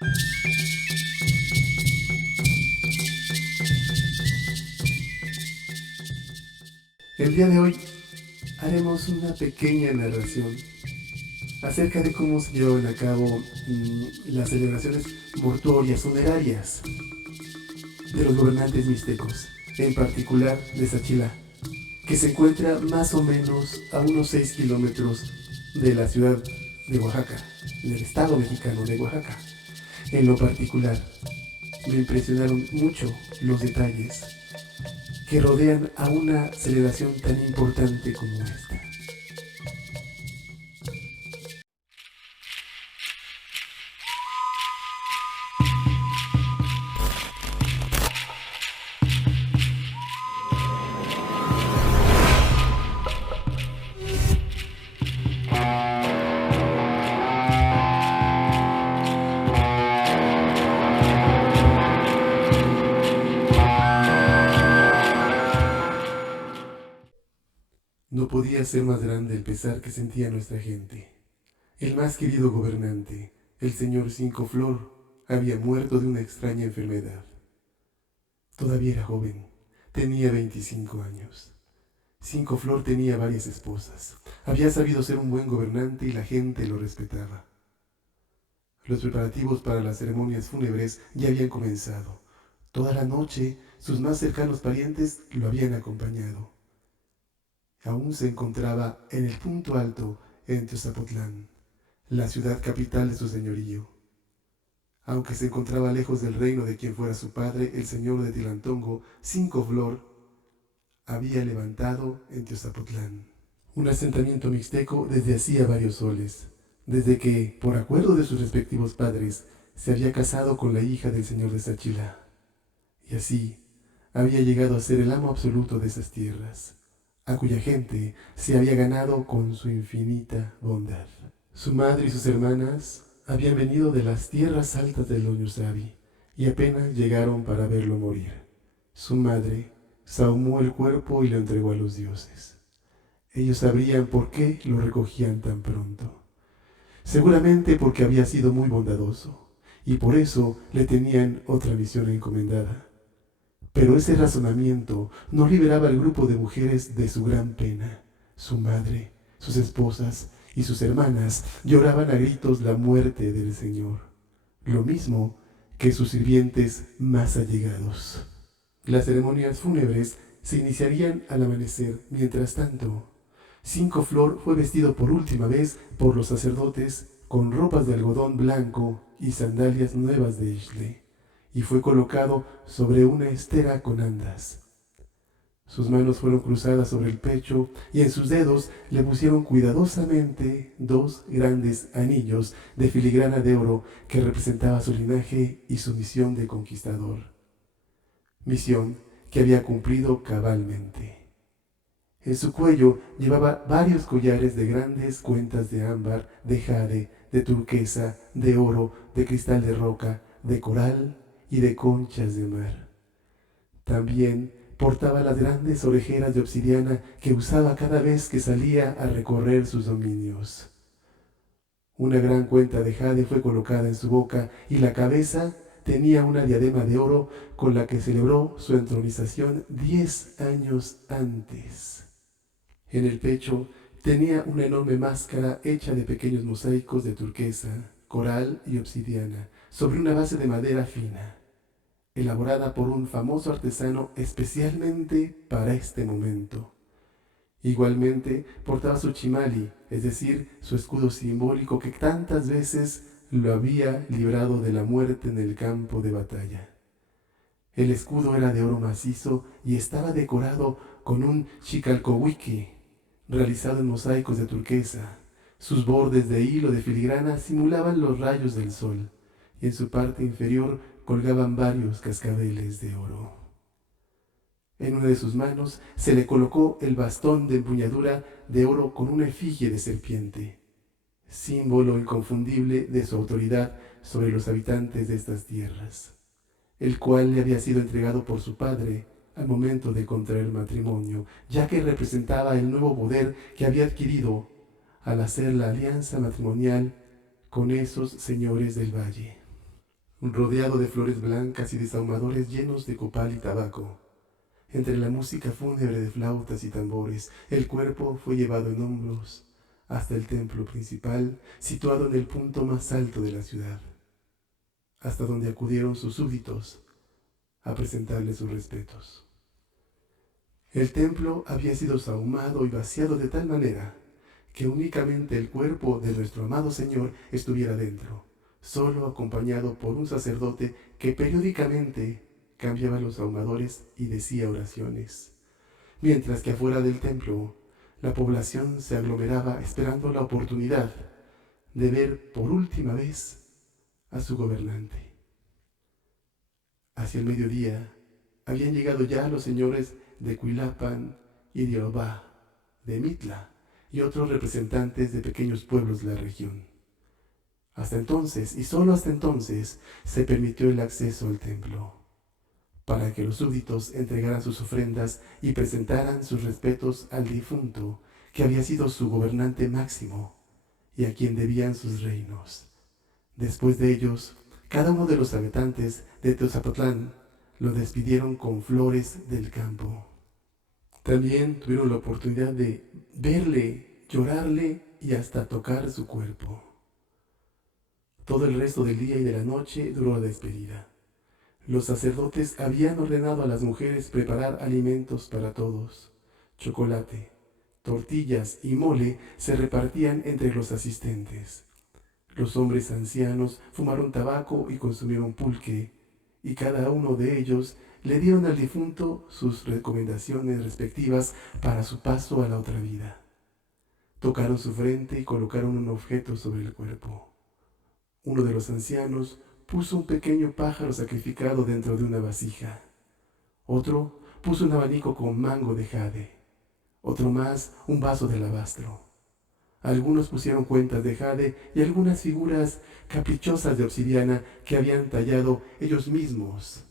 El día de hoy haremos una pequeña narración acerca de cómo se llevaban a cabo las celebraciones mortuorias funerarias de los gobernantes mixtecos, en particular de Sachila, que se encuentra más o menos a unos 6 kilómetros de la ciudad de Oaxaca, del estado mexicano de Oaxaca. En lo particular, me impresionaron mucho los detalles que rodean a una celebración tan importante como esta. No podía ser más grande el pesar que sentía nuestra gente. El más querido gobernante, el señor Cinco Flor, había muerto de una extraña enfermedad. Todavía era joven, tenía 25 años. Cinco Flor tenía varias esposas. Había sabido ser un buen gobernante y la gente lo respetaba. Los preparativos para las ceremonias fúnebres ya habían comenzado. Toda la noche sus más cercanos parientes lo habían acompañado. Aún se encontraba en el punto alto en Teozapotlán, la ciudad capital de su señorío. Aunque se encontraba lejos del reino de quien fuera su padre, el señor de Tilantongo, Cinco Flor, había levantado en Teozapotlán un asentamiento mixteco desde hacía varios soles, desde que, por acuerdo de sus respectivos padres, se había casado con la hija del señor de Sachila. Y así había llegado a ser el amo absoluto de esas tierras, a cuya gente se había ganado con su infinita bondad. Su madre y sus hermanas habían venido de las tierras altas del Oñusabi y apenas llegaron para verlo morir. Su madre sahumó el cuerpo y lo entregó a los dioses. Ellos sabrían por qué lo recogían tan pronto. Seguramente porque había sido muy bondadoso y por eso le tenían otra misión encomendada. Pero ese razonamiento no liberaba al grupo de mujeres de su gran pena. Su madre, sus esposas y sus hermanas lloraban a gritos la muerte del Señor, lo mismo que sus sirvientes más allegados. Las ceremonias fúnebres se iniciarían al amanecer. Mientras tanto, Cinco Flor fue vestido por última vez por los sacerdotes con ropas de algodón blanco y sandalias nuevas de Ixtle, y fue colocado sobre una estera con andas. Sus manos fueron cruzadas sobre el pecho y en sus dedos le pusieron cuidadosamente dos grandes anillos de filigrana de oro que representaba su linaje y su misión de conquistador. Misión que había cumplido cabalmente. En su cuello llevaba varios collares de grandes cuentas de ámbar, de jade, de turquesa, de oro, de cristal de roca, de coral y de conchas de mar. También portaba las grandes orejeras de obsidiana que usaba cada vez que salía a recorrer sus dominios. Una gran cuenta de jade fue colocada en su boca y la cabeza tenía una diadema de oro con la que celebró su entronización 10 años antes. En el pecho tenía una enorme máscara hecha de pequeños mosaicos de turquesa, coral y obsidiana, sobre una base de madera fina, elaborada por un famoso artesano especialmente para este momento. Igualmente portaba su chimali, es decir, su escudo simbólico que tantas veces lo había librado de la muerte en el campo de batalla. El escudo era de oro macizo y estaba decorado con un chicalcohuiqui, realizado en mosaicos de turquesa. Sus bordes de hilo de filigrana simulaban los rayos del sol, y en su parte inferior colgaban varios cascabeles de oro. En una de sus manos se le colocó el bastón de empuñadura de oro con una efigie de serpiente, símbolo inconfundible de su autoridad sobre los habitantes de estas tierras, el cual le había sido entregado por su padre al momento de contraer matrimonio, ya que representaba el nuevo poder que había adquirido al hacer la alianza matrimonial con esos señores del valle. rodeado de flores blancas y de sahumadores llenos de copal y tabaco. Entre la música fúnebre de flautas y tambores, el cuerpo fue llevado en hombros hasta el templo principal, situado en el punto más alto de la ciudad, hasta donde acudieron sus súbditos a presentarle sus respetos. El templo había sido sahumado y vaciado de tal manera que únicamente el cuerpo de nuestro amado Señor estuviera dentro, solo acompañado por un sacerdote que periódicamente cambiaba los ahumadores y decía oraciones, mientras que afuera del templo la población se aglomeraba esperando la oportunidad de ver por última vez a su gobernante. Hacia el mediodía habían llegado ya los señores de Cuilapan y de Obá, de Mitla y otros representantes de pequeños pueblos de la región. Hasta entonces, y solo hasta entonces, se permitió el acceso al templo, para que los súbditos entregaran sus ofrendas y presentaran sus respetos al difunto, que había sido su gobernante máximo y a quien debían sus reinos. Después de ellos, cada uno de los habitantes de Teozapotlán lo despidieron con flores del campo. También tuvieron la oportunidad de verle, llorarle y hasta tocar su cuerpo. Todo el resto del día y de la noche duró la despedida. Los sacerdotes habían ordenado a las mujeres preparar alimentos para todos. Chocolate, tortillas y mole se repartían entre los asistentes. Los hombres ancianos fumaron tabaco y consumieron pulque, y cada uno de ellos le dieron al difunto sus recomendaciones respectivas para su paso a la otra vida. Tocaron su frente y colocaron un objeto sobre el cuerpo. Uno de los ancianos puso un pequeño pájaro sacrificado dentro de una vasija. Otro puso un abanico con mango de jade. Otro más un vaso de alabastro. Algunos pusieron cuentas de jade y algunas figuras caprichosas de obsidiana que habían tallado ellos mismos.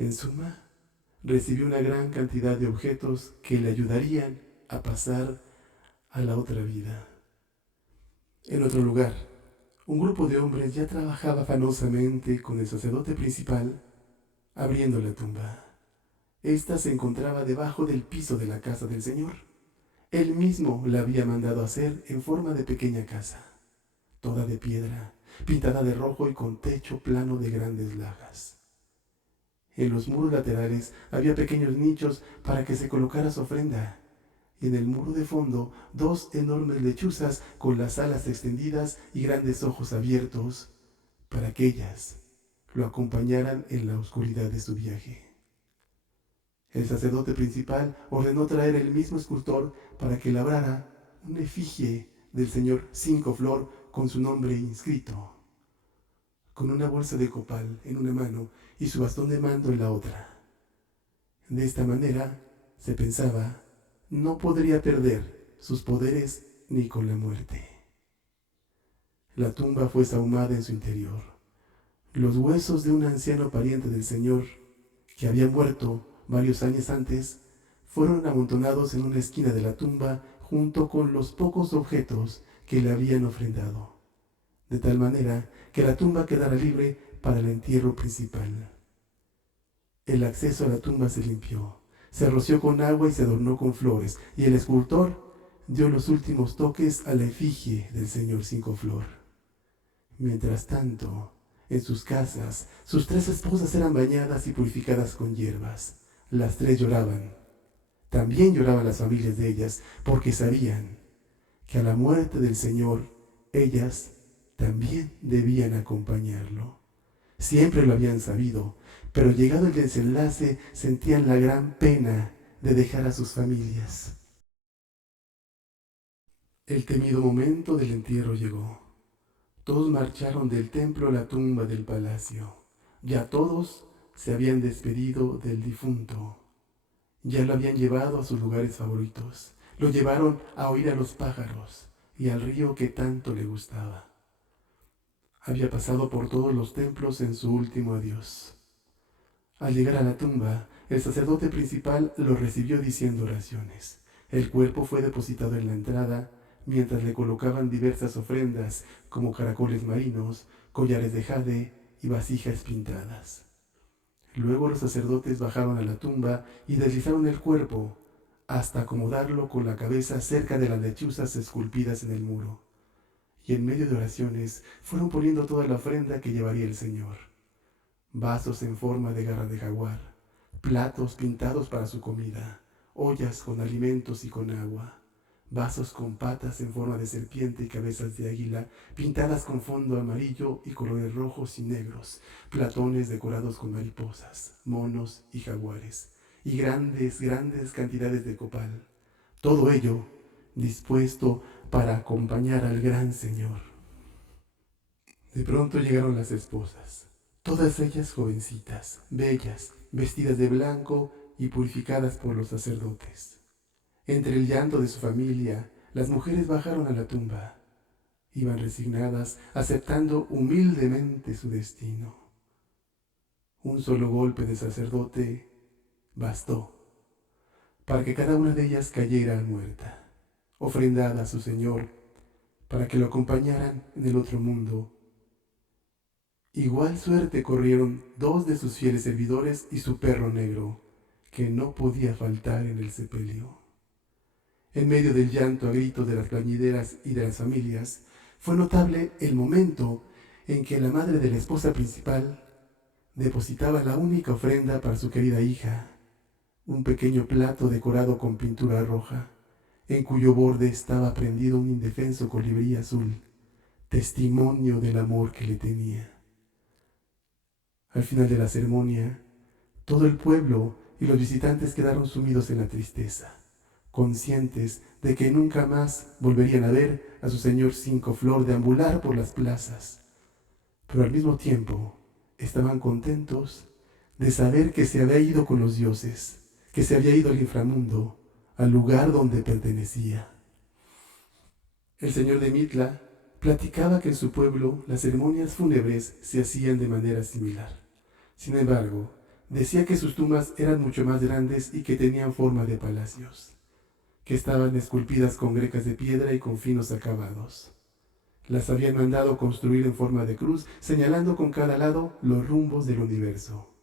En suma, recibió una gran cantidad de objetos que le ayudarían a pasar a la otra vida. En otro lugar, un grupo de hombres ya trabajaba afanosamente con el sacerdote principal abriendo la tumba. Esta se encontraba debajo del piso de la casa del Señor. Él mismo la había mandado hacer en forma de pequeña casa, toda de piedra, pintada de rojo y con techo plano de grandes lajas. En los muros laterales había pequeños nichos para que se colocara su ofrenda, y en el muro de fondo dos enormes lechuzas con las alas extendidas y grandes ojos abiertos para que ellas lo acompañaran en la oscuridad de su viaje. El sacerdote principal ordenó traer el mismo escultor para que labrara una efigie del señor Cinco Flor con su nombre inscrito, con una bolsa de copal en una mano y su bastón de mando en la otra. De esta manera, se pensaba, no podría perder sus poderes ni con la muerte. La tumba fue sahumada en su interior. Los huesos de un anciano pariente del Señor, que había muerto varios años antes, fueron amontonados en una esquina de la tumba junto con los pocos objetos que le habían ofrendado, de tal manera que la tumba quedara libre para el entierro principal. El acceso a la tumba se limpió, se roció con agua y se adornó con flores, y el escultor dio los últimos toques a la efigie del señor Cinco Flor. Mientras tanto, en sus casas, sus tres esposas eran bañadas y purificadas con hierbas. Las tres lloraban. También lloraban las familias de ellas, porque sabían que a la muerte del Señor, ellas también debían acompañarlo. Siempre lo habían sabido, pero llegado el desenlace sentían la gran pena de dejar a sus familias. El temido momento del entierro llegó. Todos marcharon del templo a la tumba del palacio. Ya todos se habían despedido del difunto. Ya lo habían llevado a sus lugares favoritos. Lo llevaron a oír a los pájaros y al río que tanto le gustaba. Había pasado por todos los templos en su último adiós. Al llegar a la tumba, el sacerdote principal lo recibió diciendo oraciones. El cuerpo fue depositado en la entrada, mientras le colocaban diversas ofrendas como caracoles marinos, collares de jade y vasijas pintadas. Luego los sacerdotes bajaron a la tumba y deslizaron el cuerpo hasta acomodarlo con la cabeza cerca de las lechuzas esculpidas en el muro. Y en medio de oraciones fueron poniendo toda la ofrenda que llevaría el Señor: vasos en forma de garra de jaguar, platos pintados para su comida, ollas con alimentos y con agua, vasos con patas en forma de serpiente y cabezas de águila, pintadas con fondo amarillo y colores rojos y negros, platones decorados con mariposas, monos y jaguares, y grandes cantidades de copal. Todo ello dispuesto para acompañar al gran Señor. De pronto llegaron las esposas, todas ellas jovencitas, bellas, vestidas de blanco y purificadas por los sacerdotes. Entre el llanto de su familia, las mujeres bajaron a la tumba. Iban resignadas, aceptando humildemente su destino. Un solo golpe de sacerdote bastó para que cada una de ellas cayera muerta, ofrendada a su Señor, para que lo acompañaran en el otro mundo. Igual suerte corrieron dos de sus fieles servidores y su perro negro, que no podía faltar en el sepelio. En medio del llanto a gritos de las plañideras y de las familias, fue notable el momento en que la madre de la esposa principal depositaba la única ofrenda para su querida hija, un pequeño plato decorado con pintura roja, en cuyo borde estaba prendido un indefenso colibrí azul, testimonio del amor que le tenía. Al final de la ceremonia, todo el pueblo y los visitantes quedaron sumidos en la tristeza, conscientes de que nunca más volverían a ver a su señor Cinco Flor deambular por las plazas, pero al mismo tiempo estaban contentos de saber que se había ido con los dioses, que se había ido al inframundo, al lugar donde pertenecía. El señor de Mitla platicaba que en su pueblo las ceremonias fúnebres se hacían de manera similar. Sin embargo, decía que sus tumbas eran mucho más grandes y que tenían forma de palacios, que estaban esculpidas con grecas de piedra y con finos acabados. Las habían mandado construir en forma de cruz, señalando con cada lado los rumbos del universo.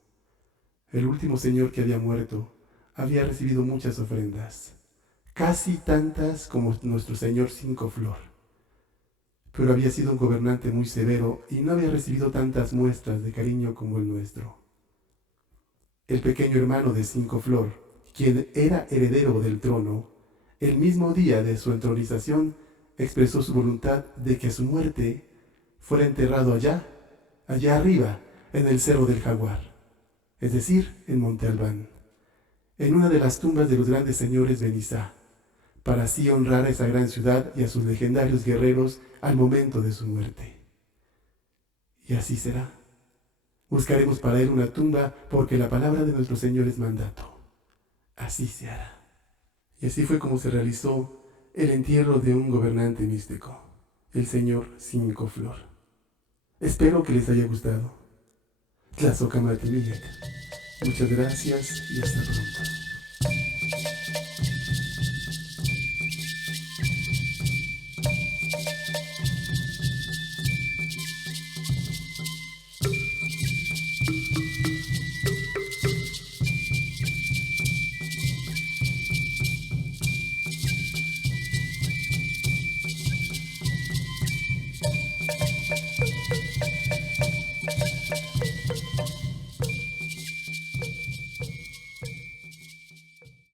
El último señor que había muerto había recibido muchas ofrendas, casi tantas como nuestro señor Cinco Flor, pero había sido un gobernante muy severo y no había recibido tantas muestras de cariño como el nuestro. El pequeño hermano de Cinco Flor, quien era heredero del trono, el mismo día de su entronización expresó su voluntad de que a su muerte fuera enterrado allá arriba, en el Cerro del Jaguar, es decir, en Monte Albán, en una de las tumbas de los grandes señores Benizá, para así honrar a esa gran ciudad y a sus legendarios guerreros al momento de su muerte. Y así será. Buscaremos para él una tumba, porque la palabra de nuestro Señor es mandato. Así se hará. Y así fue como se realizó el entierro de un gobernante místico, el señor Cinco Flor. Espero que les haya gustado. Tlazocamati. Muchas gracias y hasta pronto.